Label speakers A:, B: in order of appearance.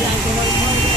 A: Yeah, I'm going to